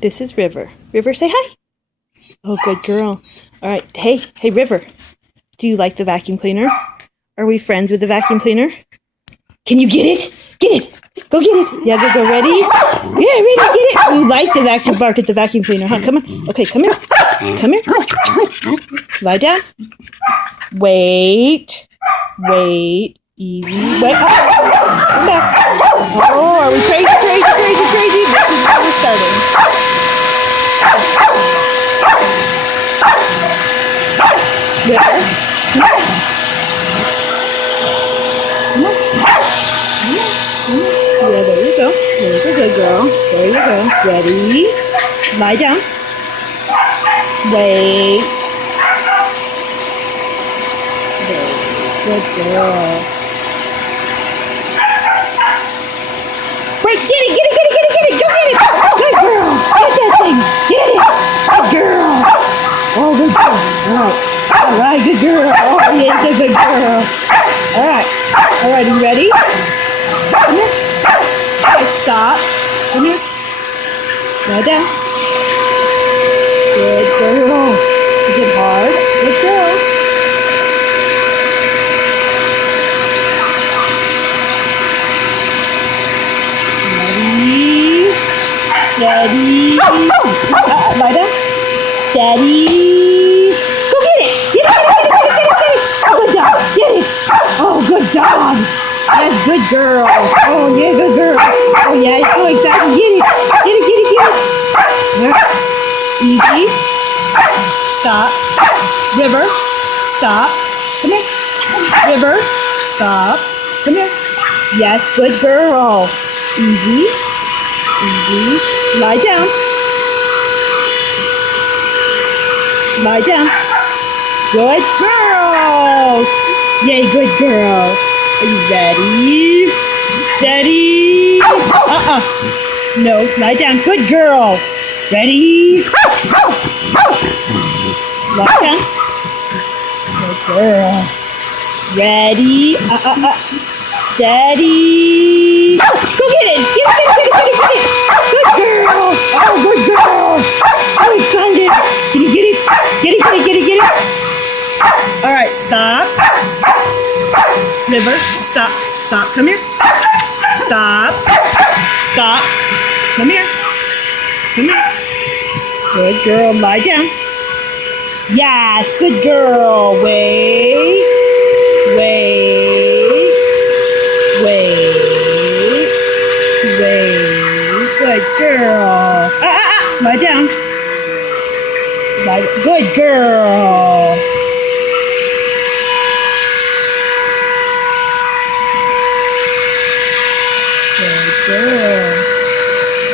This is River. River, say hi. Oh, good girl. All right. Hey, River. Do you like the vacuum cleaner? Are we friends with the vacuum cleaner? Can you get it? Get it. Go get it. Yeah, go. Ready? Yeah, ready. Get it. You like the vacuum bark at the vacuum cleaner, huh? Come on. Okay, come here. Come here. Lie down. Wait. Easy. Wait. Come back. Oh, are we crazy? This is where we're starting. River. Come on. Yeah, there you go. There's a good girl. There you go. Ready? Lie down. Wait. Good girl. Right, get it. Go get it. Good girl. Get that thing. Get it. Good girl. Oh, good girl. All right, good girl. Oh, yeah, it's a good girl. All right, are you ready? Come here. Okay, stop. Come here. Lie down. Good girl. Is it hard? Good girl. Ready. Steady. Lie down. Steady. Go get it. Get it. Oh, good dog. Get it. Oh, good dog. Yes, good girl. Oh, yeah, good girl. Oh, yeah, it's so exciting. Get it. Yeah. Easy. Stop. River. Stop. Come here. River. Stop. Come here. Yes, good girl. Easy. Lie down. Good girl. Yay, good girl. Are you ready? Steady. No, lie down. Good girl. Ready? Lie down. Good girl. Ready? Steady. Go get it. Get it. Good girl. Oh, good girl. So excited. Can you get it? Get it. All right, stop. River, stop. Come here. Stop. Come here. Good girl. Lie down. Yes, good girl. Wait. Good girl. Lie down. Good girl.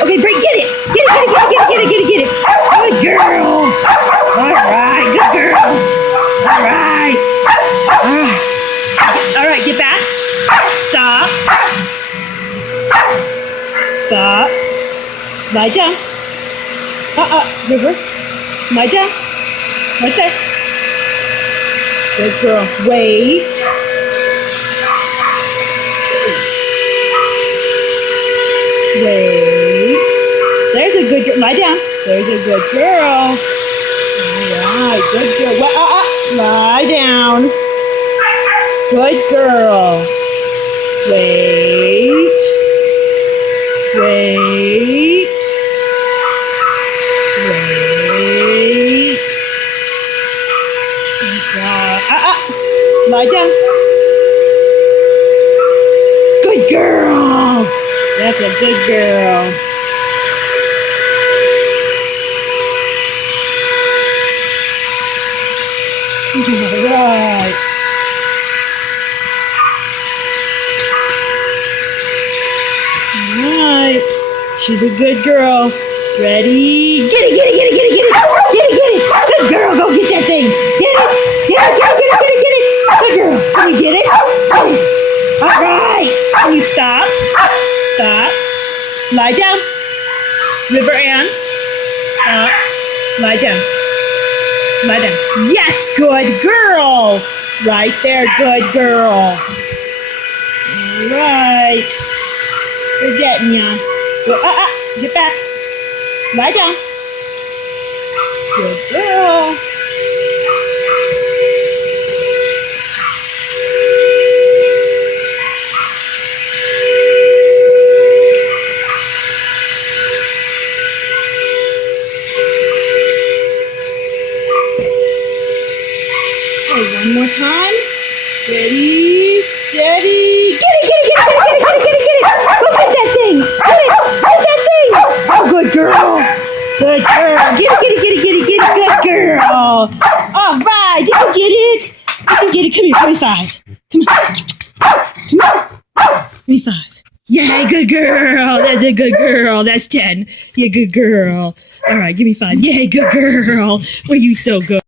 Okay, break. Get it. Good girl. All right, good girl. All right, get back. Stop. Lie down. River. Lie down. Right there. Good girl. Wait. There's a good girl. Lie down. There's a good girl. All right, good girl. Lie down. Good girl. Wait. Lie down. Good girl. That's a good girl. All right. She's a good girl. Ready? Get it. Good girl, go get that thing. Get it. Good girl. Can we get it? All right. Can you stop? Lie down. River Ann. Stop. Lie down. Yes, good girl. Right there, good girl. All right. We're getting ya. Go, get back. Lie down. Good girl. Okay, one more time. Steady, steady. Get it, get it, get it, get it, get it, get it, get it. Go get that thing. Get it, get that thing. Oh, good girl. Good girl. Get it, get it, get it, get it, get it. Good girl. All right. Did you get it? Did you get it? Come here. Give me 5. Come on. Come on. Give me 5. Yay, good girl. That's a good girl. That's 10. Yeah, good girl. All right, give me 5. Yay, good girl. Well, you so good.